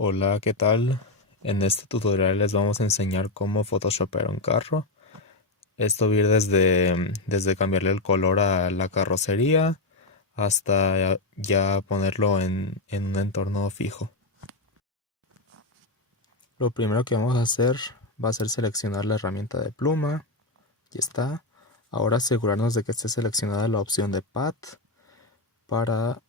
Hola, ¿qué tal? En este tutorial les vamos a enseñar cómo photoshopear un carro. Esto va a ir desde cambiarle el color a la carrocería hasta ya ponerlo en un entorno fijo. Lo primero que vamos a hacer va a ser seleccionar la herramienta de pluma. Aquí está. Ahora asegurarnos de que esté seleccionada la opción de Path para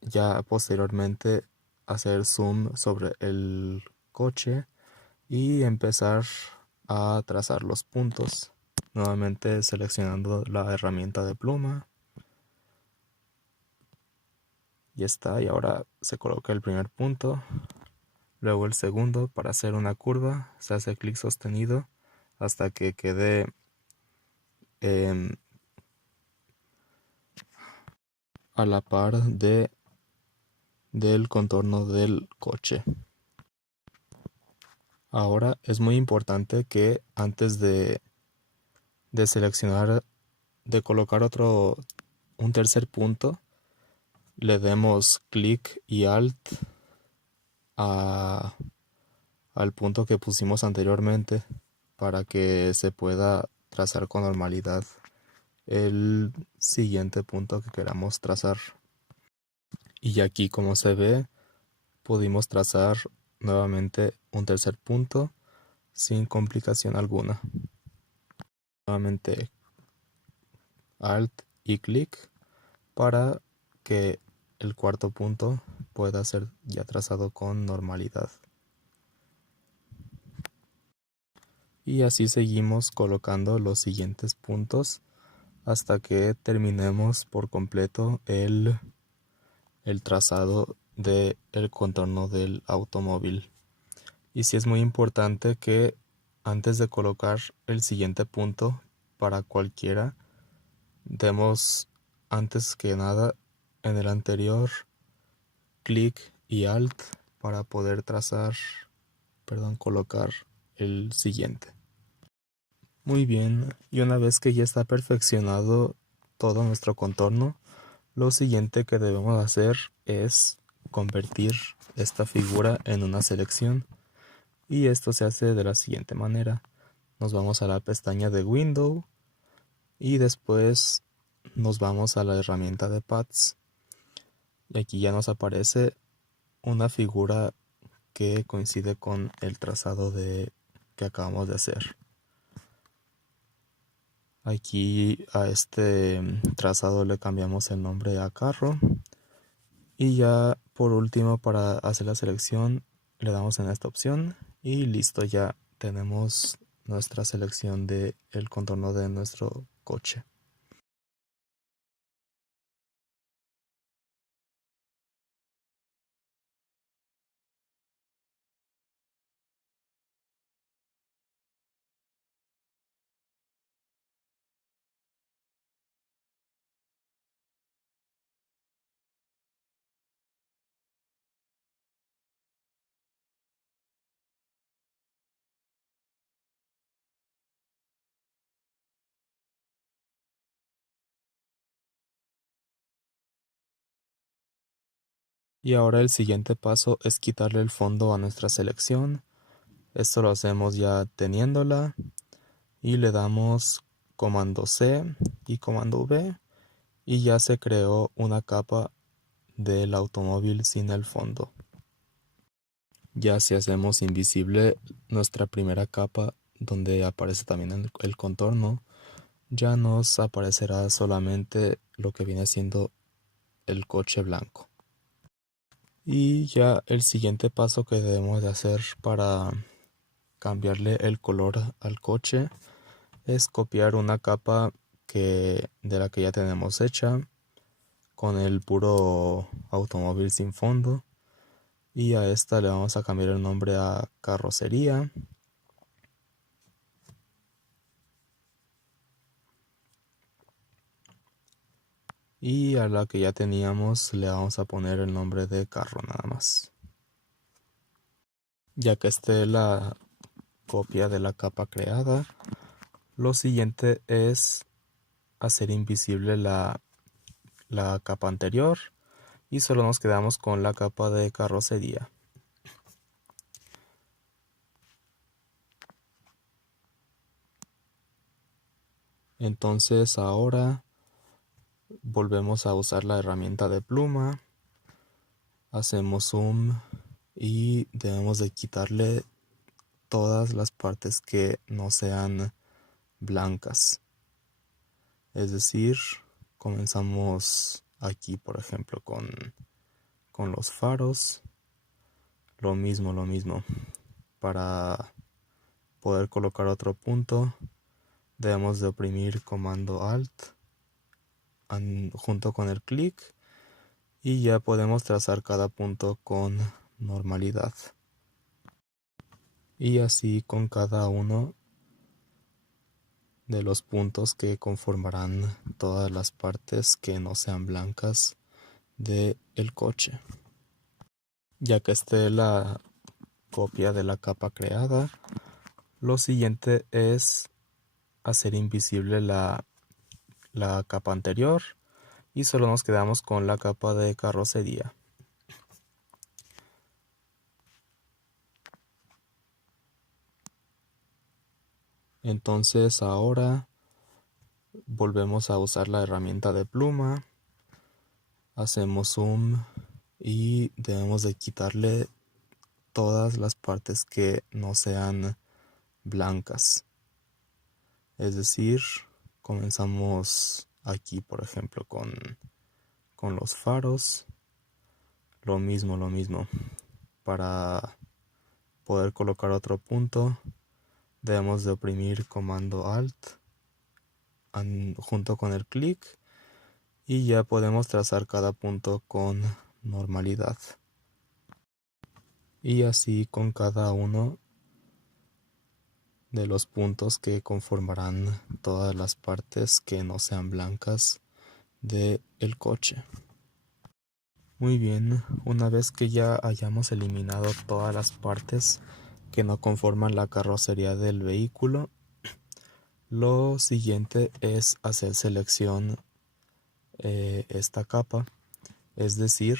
ya posteriormente hacer zoom sobre el coche y empezar a trazar los puntos, nuevamente seleccionando la herramienta de pluma. Y está, y ahora se coloca el primer punto, luego el segundo. Para hacer una curva se hace clic sostenido hasta que quede a la par del contorno del coche. Ahora es muy importante que antes de seleccionar, de colocar un tercer punto, le demos clic y alt al punto que pusimos anteriormente para que se pueda trazar con normalidad el siguiente punto que queramos trazar. Y aquí, como se ve, pudimos trazar nuevamente un tercer punto sin complicación alguna. Nuevamente alt y clic para que el cuarto punto pueda ser ya trazado con normalidad. Y así seguimos colocando los siguientes puntos hasta que terminemos por completo el trazado del contorno del automóvil. Y sí es muy importante que antes de colocar el siguiente punto para cualquiera, demos antes que nada en el anterior clic y alt para poder colocar el siguiente. Muy bien, y una vez que ya está perfeccionado todo nuestro contorno, lo siguiente que debemos hacer es convertir esta figura en una selección. Y esto se hace de la siguiente manera. Nos vamos a la pestaña de Window y después nos vamos a la herramienta de Paths. Y aquí ya nos aparece una figura que coincide con el trazado que acabamos de hacer. Aquí a este trazado le cambiamos el nombre a carro. Y ya por último, para hacer la selección, le damos en esta opción y listo, ya tenemos nuestra selección del contorno de nuestro coche. Y ahora el siguiente paso es quitarle el fondo a nuestra selección. Esto lo hacemos ya teniéndola y le damos comando C y comando V y ya se creó una capa del automóvil sin el fondo. Ya si hacemos invisible nuestra primera capa donde aparece también el contorno, ya nos aparecerá solamente lo que viene siendo el coche blanco. Y ya el siguiente paso que debemos de hacer para cambiarle el color al coche es copiar una capa de la que ya tenemos hecha con el puro automóvil sin fondo, y a esta le vamos a cambiar el nombre a carrocería. Y a la que ya teníamos le vamos a poner el nombre de carro nada más. Ya que esté la copia de la capa creada, lo siguiente es hacer invisible la capa anterior y solo nos quedamos con la capa de carrocería. Entonces ahora volvemos a usar la herramienta de pluma, hacemos zoom y debemos de quitarle todas las partes que no sean blancas. Es decir, comenzamos aquí, por ejemplo, con los faros. Lo mismo. Para poder colocar otro punto, debemos de oprimir comando Alt junto con el clic y ya podemos trazar cada punto con normalidad. Y así con cada uno de los puntos que conformarán todas las partes que no sean blancas de el coche. Ya que esté la copia de la capa creada, lo siguiente es hacer invisible la capa anterior y solo nos quedamos con la capa de carrocería. Entonces ahora volvemos a usar la herramienta de pluma, hacemos zoom y debemos de quitarle todas las partes que no sean blancas. Es decir, comenzamos aquí, por ejemplo, con los faros. Lo mismo. Para poder colocar otro punto, debemos de oprimir comando Alt junto con el clic y ya podemos trazar cada punto con normalidad. Y así con cada uno de los puntos que conformarán todas las partes que no sean blancas de el coche. Muy bien, una vez que ya hayamos eliminado todas las partes que no conforman la carrocería del vehículo, lo siguiente es hacer selección esta capa, es decir,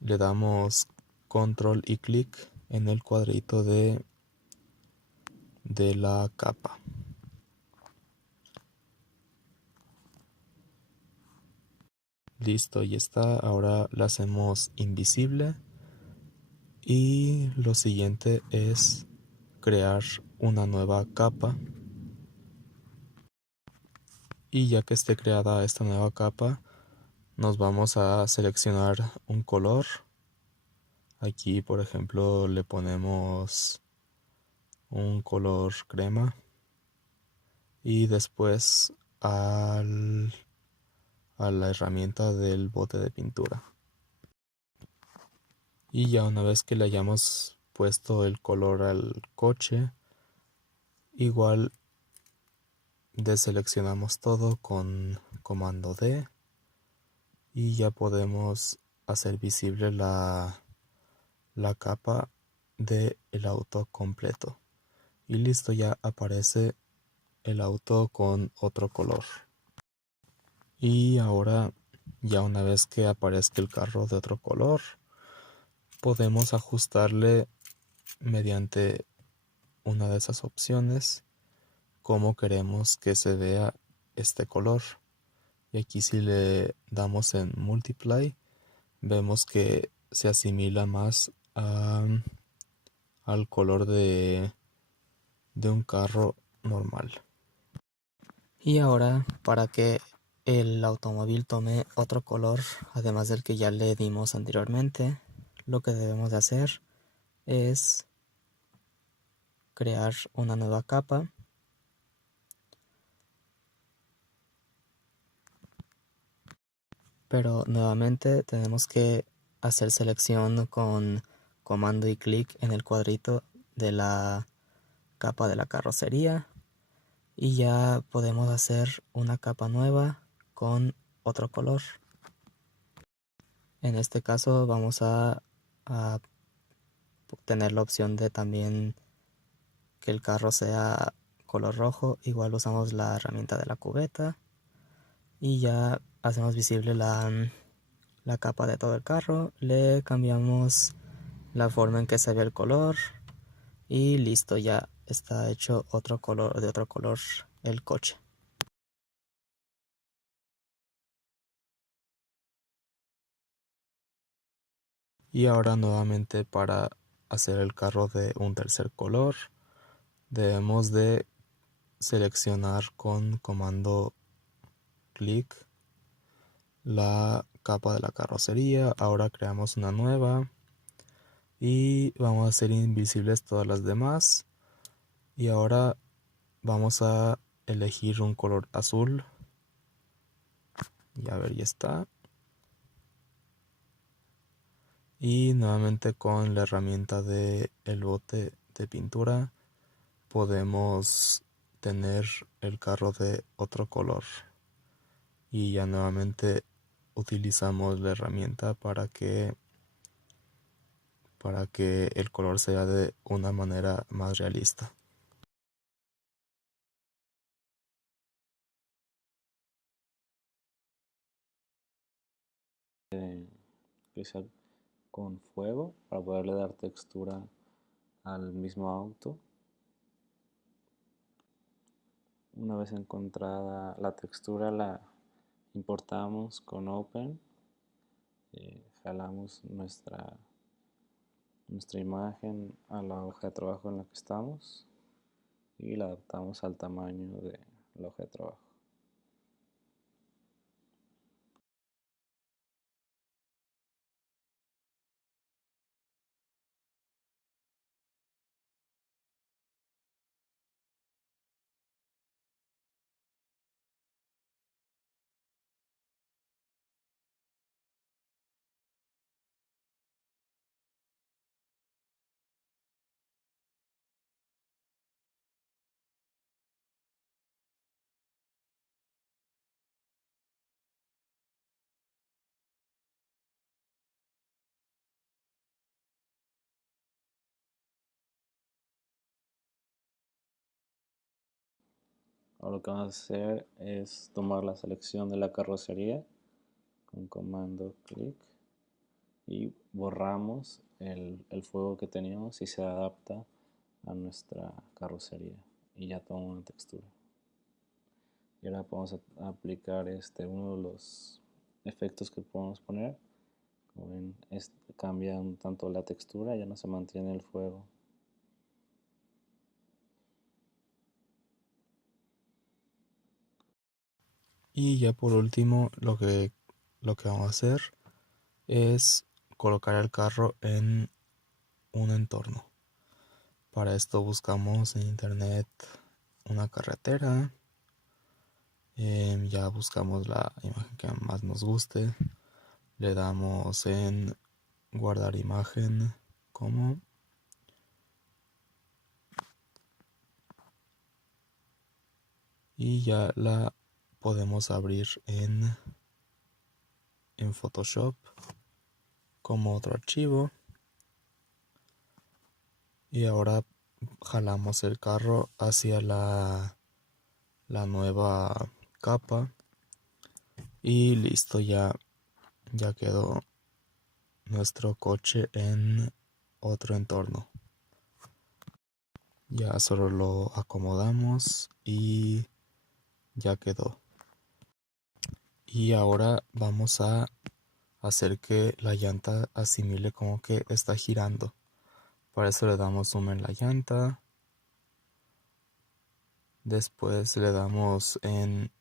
le damos control y clic en el cuadrito de la capa. Listo, y está. Ahora la hacemos invisible y lo siguiente es crear una nueva capa. Y ya que esté creada esta nueva capa, nos vamos a seleccionar un color. Aquí, por ejemplo, le ponemos un color crema y después a la herramienta del bote de pintura. Y ya una vez que le hayamos puesto el color al coche, igual deseleccionamos todo con comando D y ya podemos hacer visible la capa del auto completo. Y listo, ya aparece el auto con otro color. Y ahora, ya una vez que aparezca el carro de otro color, podemos ajustarle mediante una de esas opciones cómo queremos que se vea este color. Y aquí si le damos en Multiply, vemos que se asimila más al color de un carro normal. Y ahora, para que el automóvil tome otro color, además del que ya le dimos anteriormente, lo que debemos de hacer es crear una nueva capa. Pero nuevamente tenemos que hacer selección con comando y clic en el cuadrito de la capa de la carrocería y ya podemos hacer una capa nueva con otro color. En este caso vamos a tener la opción de también que el carro sea color rojo. Igual usamos la herramienta de la cubeta y ya hacemos visible la capa de todo el carro, le cambiamos la forma en que se ve el color y listo, ya está hecho otro color, de otro color el coche. Y ahora nuevamente para hacer el carro de un tercer color debemos de seleccionar con comando clic la capa de la carrocería. Ahora creamos una nueva y vamos a hacer invisibles todas las demás. Y ahora vamos a elegir un color azul. Y a ver, ya está. Y nuevamente con la herramienta de el bote de pintura podemos tener el carro de otro color. Y ya nuevamente utilizamos la herramienta para que el color sea de una manera más realista. Quizá con fuego para poderle dar textura al mismo auto. Una vez encontrada la textura la importamos con Open, jalamos nuestra imagen a la hoja de trabajo en la que estamos y la adaptamos al tamaño de la hoja de trabajo. Ahora lo que vamos a hacer es tomar la selección de la carrocería con comando clic y borramos el fuego que teníamos y se adapta a nuestra carrocería y ya toma una textura. Y ahora vamos a aplicar uno de los efectos que podemos poner. Como ven, cambia un tanto la textura, ya no se mantiene el fuego. Y ya por último lo que vamos a hacer es colocar el carro en un entorno. Para esto buscamos en internet una carretera. Ya buscamos la imagen que más nos guste. Le damos en guardar imagen como. Y ya la podemos abrir en Photoshop como otro archivo. Y ahora jalamos el carro hacia la nueva capa. Y listo, ya quedó nuestro coche en otro entorno. Ya solo lo acomodamos y ya quedó. Y ahora vamos a hacer que la llanta asimile como que está girando. Para eso le damos zoom en la llanta. Después le damos en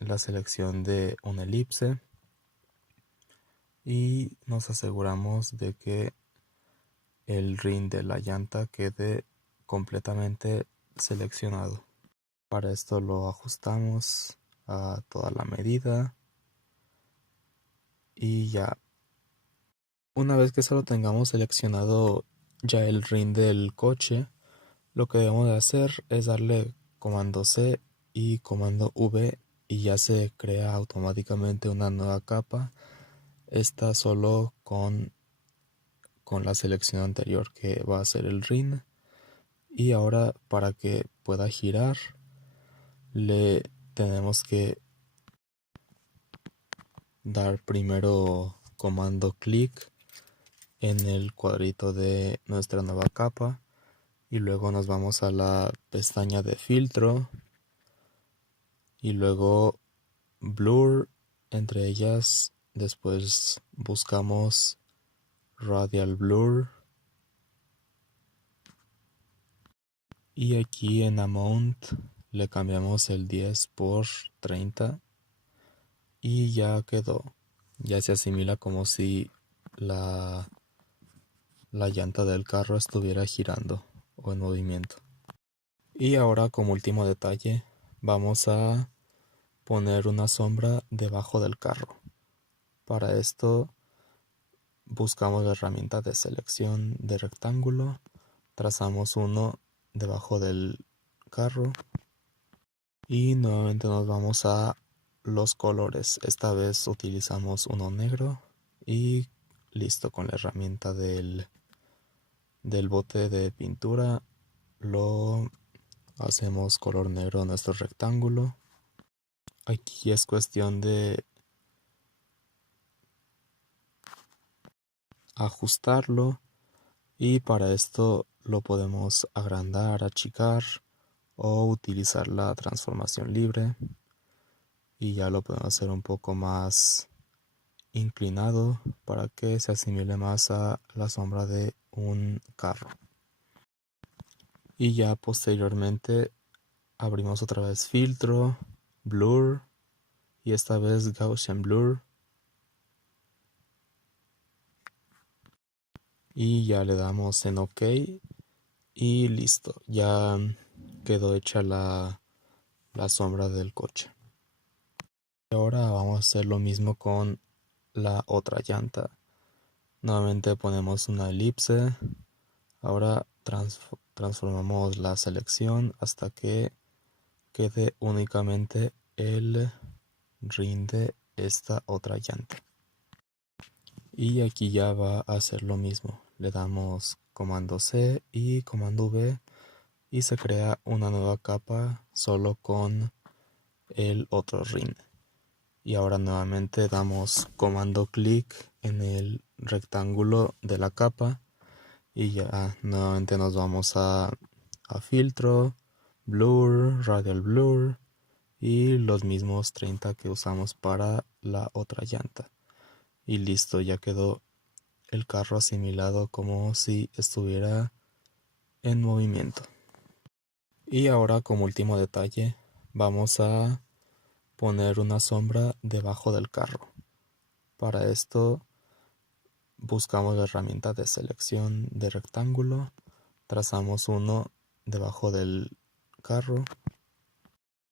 la selección de una elipse. Y nos aseguramos de que el rin de la llanta quede completamente seleccionado. Para esto lo ajustamos a toda la medida y ya. Una vez que solo tengamos seleccionado ya el rin del coche, lo que debemos de hacer es darle comando C y comando V y ya se crea automáticamente una nueva capa. Esta solo con la selección anterior que va a ser el rin. Y ahora para que pueda girar le tenemos que dar primero comando clic en el cuadrito de nuestra nueva capa y luego nos vamos a la pestaña de filtro y luego blur, entre ellas después buscamos Radial Blur. Y aquí en Amount le cambiamos el 10 por 30 y ya quedó. Ya se asimila como si la llanta del carro estuviera girando o en movimiento. Y ahora, como último detalle, vamos a poner una sombra debajo del carro. Para esto buscamos la herramienta de selección de rectángulo, trazamos uno debajo del carro y nuevamente nos vamos a los colores. Esta vez utilizamos uno negro y listo. Con la herramienta del bote de pintura lo hacemos color negro en nuestro rectángulo. Aquí es cuestión de ajustarlo y para esto lo podemos agrandar, achicar o utilizar la transformación libre y ya lo podemos hacer un poco más inclinado para que se asimile más a la sombra de un carro. Y ya posteriormente abrimos otra vez filtro, blur y esta vez Gaussian Blur y ya le damos en OK y listo, ya quedó hecha la sombra del coche. Y ahora vamos a hacer lo mismo con la otra llanta. Nuevamente ponemos una elipse. Ahora transformamos la selección hasta que quede únicamente el rin de esta otra llanta. Y aquí ya va a hacer lo mismo. Le damos comando C y comando V y se crea una nueva capa solo con el otro rin. Y ahora nuevamente damos comando clic en el rectángulo de la capa y ya nuevamente nos vamos a filtro, blur, radial blur y los mismos 30 que usamos para la otra llanta. Y listo, ya quedó el carro asimilado como si estuviera en movimiento. Y ahora, como último detalle, vamos a poner una sombra debajo del carro. Para esto buscamos la herramienta de selección de rectángulo, trazamos uno debajo del carro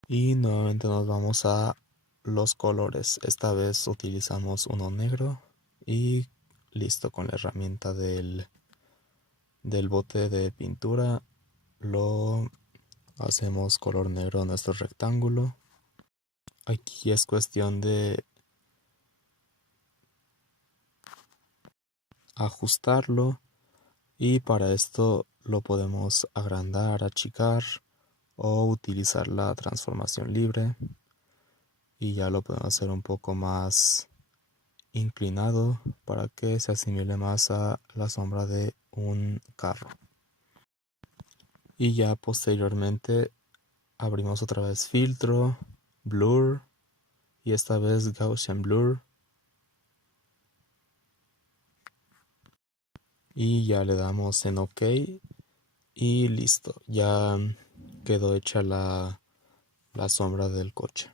y nuevamente nos vamos a los colores. Esta vez utilizamos uno negro y listo. Con la herramienta del bote de pintura lo hacemos color negro en nuestro rectángulo. Aquí es cuestión de ajustarlo y para esto lo podemos agrandar, achicar o utilizar la transformación libre y ya lo podemos hacer un poco más inclinado para que se asimile más a la sombra de un carro. Y ya posteriormente abrimos otra vez filtro, blur y esta vez Gaussian Blur y ya le damos en OK y listo, ya quedó hecha la sombra del coche.